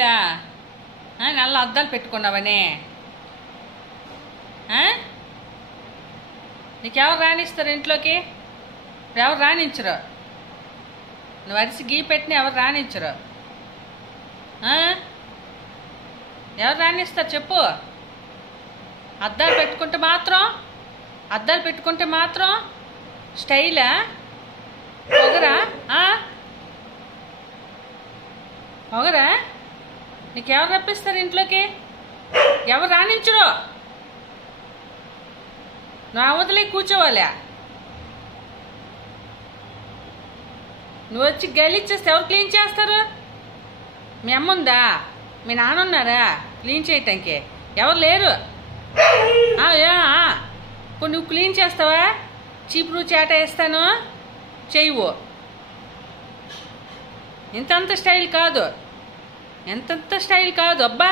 స్టైలా? నల్ల అద్దాలు పెట్టుకున్నావని నీకెవరు రాణిస్తారు ఇంట్లోకి? ఎవరు రాణించరు. నువ్వు అరిసి గీ పెట్టిన ఎవరు రాణించరు. ఎవరు రాణిస్తారు చెప్పు? అద్దాలు పెట్టుకుంటే మాత్రం స్టైలా? పొగరా? పొగరా? నీకెవరు రప్పిస్తారు ఇంట్లోకి? ఎవరు రాణించరు. నువ్వు అవతలే కూర్చోవాలా? నువ్వు వచ్చి గలీచేస్తే ఎవరు క్లీన్ చేస్తారు? మీ అమ్మ ఉందా? మీ నాన్న ఉన్నారా క్లీన్ చేయటానికి? ఎవరు లేరు. ఇప్పుడు నువ్వు క్లీన్ చేస్తావా? చీపురు చేట వేస్తాను చెయ్యవు. ఎంతంత స్టైల్ కాదు అబ్బా.